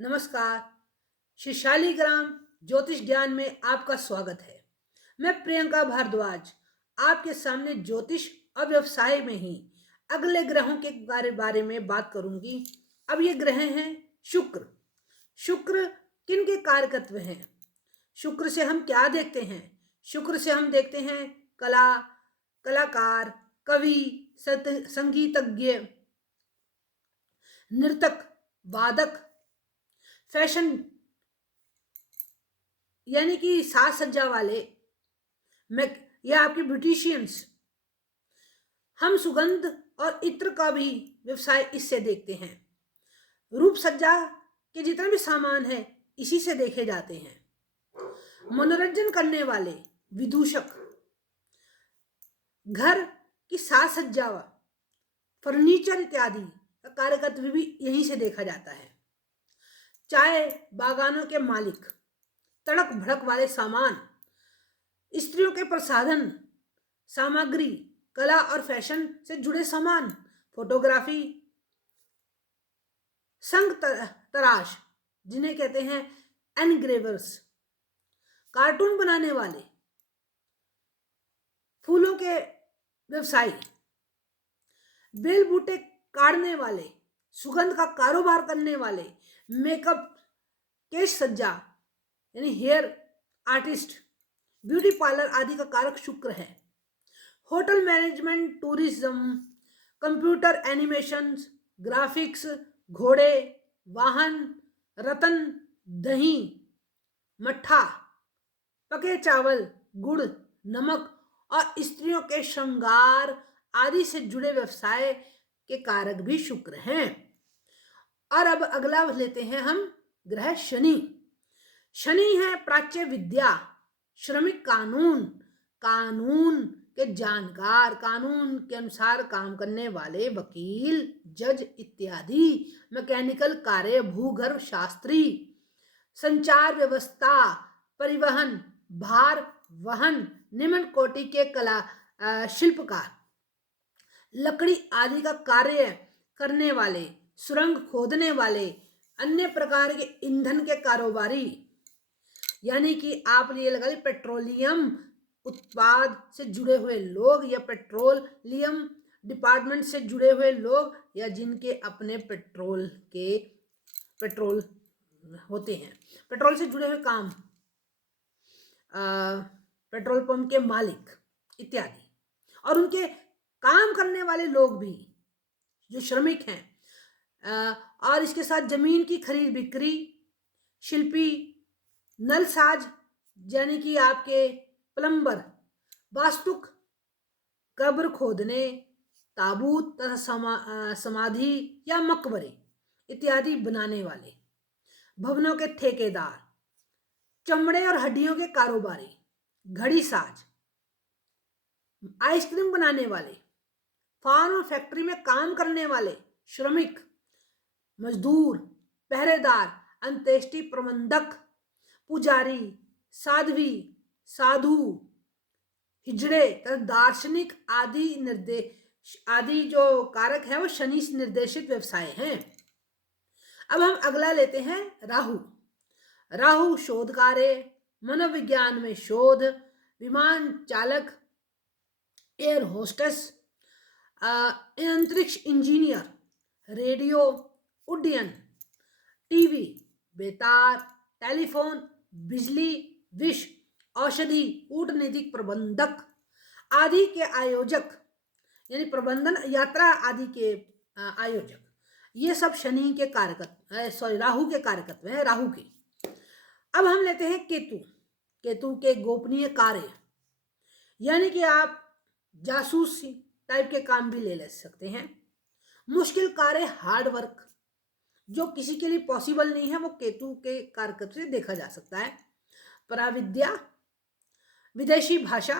नमस्कार। श्री शालीग्राम ज्योतिष ज्ञान में आपका स्वागत है। मैं प्रियंका भारद्वाज आपके सामने ज्योतिष और व्यवसाय में ही अगले ग्रहों के बारे में बात करूंगी। अब ये ग्रह हैं शुक्र। शुक्र किन के कारकत्व हैं? शुक्र से हम क्या देखते हैं? शुक्र से हम देखते हैं कला, कलाकार, कवि, संगीतज्ञ, नर्तक, वादक, फैशन यानी कि साज सज्जा वाले, या आपके ब्यूटिशियंस। हम सुगंध और इत्र का भी व्यवसाय इससे देखते हैं। रूप सज्जा के जितने भी सामान है इसी से देखे जाते हैं। मनोरंजन करने वाले विदूषक, घर की साज सज्जा, फर्नीचर इत्यादि का कार्यकत्व भी यहीं से देखा जाता है। चाय बागानों के मालिक, तड़क भड़क वाले सामान, स्त्रियों के प्रसाधन सामग्री, कला और फैशन से जुड़े सामान, फोटोग्राफी, संग तराश जिन्हें कहते हैं एनग्रेवर्स, कार्टून बनाने वाले, फूलों के व्यवसायी, बेल बूटे काटने वाले, सुगंध का कारोबार करने वाले, मेकअप, केश सज्जा यानी हेयर आर्टिस्ट, ब्यूटी पार्लर आदि का कारक शुक्र है। Hotel management, tourism, computer animation, graphics, घोड़े, वाहन, रतन, दही, मट्ठा, पके चावल, गुड़, नमक और स्त्रियों के श्रृंगार आदि से जुड़े व्यवसाय के कारक भी शुक्र हैं। और अब अगला लेते हैं हम ग्रह शनि। शनि है प्राच्य विद्या, श्रमिक, कानून, कानून के जानकार, कानून के अनुसार काम करने वाले, वकील, जज इत्यादि, मैकेनिकल कार्य, भूगर्भ शास्त्री, संचार व्यवस्था, परिवहन, भार वहन, निम्न कोटि के कला शिल्पकार, लकड़ी आदि का कार्य करने वाले, सुरंग खोदने वाले, अन्य प्रकार के ईंधन के कारोबारी, यानी कि आप ये लगा लीजिए पेट्रोलियम उत्पाद से जुड़े हुए लोग, या पेट्रोलियम डिपार्टमेंट से जुड़े हुए लोग, या जिनके अपने पेट्रोल होते हैं, पेट्रोल से जुड़े हुए काम, पेट्रोल पंप के मालिक इत्यादि, और उनके काम करने वाले लोग भी जो श्रमिक हैं। और इसके साथ जमीन की खरीद बिक्री, शिल्पी, नल साज यानी कि आपके प्लम्बर, वास्तुक, कब्र खोदने, ताबूत तथा समाधि या मकबरे इत्यादि बनाने वाले, भवनों के ठेकेदार, चमड़े और हड्डियों के कारोबारी, घड़ी साज, आइसक्रीम बनाने वाले, फार्म और फैक्ट्री में काम करने वाले, श्रमिक, मजदूर, पहरेदार, अंत्येष्टि प्रबंधक, पुजारी, साध्वी, साधु, हिजड़े तथा दार्शनिक आदि जो कारक है वो शनि निर्देशित व्यवसाय हैं। अब हम अगला लेते हैं राहु। राहु शोध कार्य, मनोविज्ञान में शोध, विमान चालक, एयर होस्टेस, अंतरिक्ष इंजीनियर, रेडियो, उड्डयन, टीवी, बेतार, टेलीफोन, बिजली, विष, औषधि, कूटनीतिक प्रबंधक आदि के आयोजक, यानी प्रबंधन, यात्रा आदि के आयोजक, ये सब शनि के कारकत्व, राहु के कारकत्व है, राहु के। अब हम लेते हैं केतु। केतु के गोपनीय कार्य, यानी कि आप जासूसी टाइप के काम भी ले सकते हैं। मुश्किल कार्य, हार्ड वर्क, जो किसी के लिए पॉसिबल नहीं है, वो केतु के कारकत्व से देखा जा सकता है। पराविद्या, विदेशी भाषा,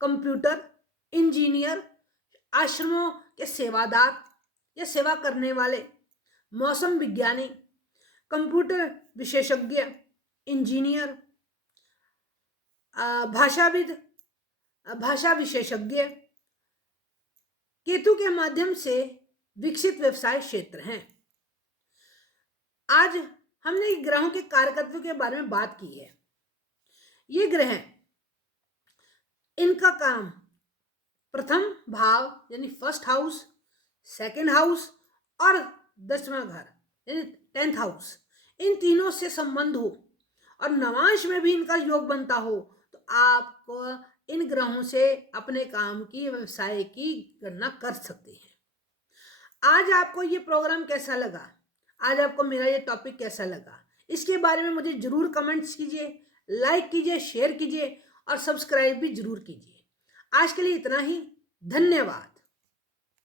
कंप्यूटर, इंजीनियर, आश्रमों के सेवादार या सेवा करने वाले, मौसम विज्ञानी, कंप्यूटर विशेषज्ञ, इंजीनियर, भाषाविद, भाषा विशेषज्ञ, केतु के माध्यम से विकसित व्यवसाय क्षेत्र हैं। आज हमने ग्रहों के कारकत्व के बारे में बात की है। ये ग्रह, इनका काम प्रथम भाव यानी फर्स्ट हाउस, सेकंड हाउस और 10वां घर यानी 10th हाउस, इन तीनों से संबंध हो और नवांश में भी इनका योग बनता हो तो आप इन ग्रहों से अपने काम की, व्यवसाय की गणना कर सकते हैं। आज आपको ये प्रोग्राम कैसा लगा, आज आपको मेरा ये टॉपिक कैसा लगा, इसके बारे में मुझे जरूर कमेंट्स कीजिए, लाइक कीजिए, शेयर कीजिए और सब्सक्राइब भी जरूर कीजिए। आज के लिए इतना ही। धन्यवाद।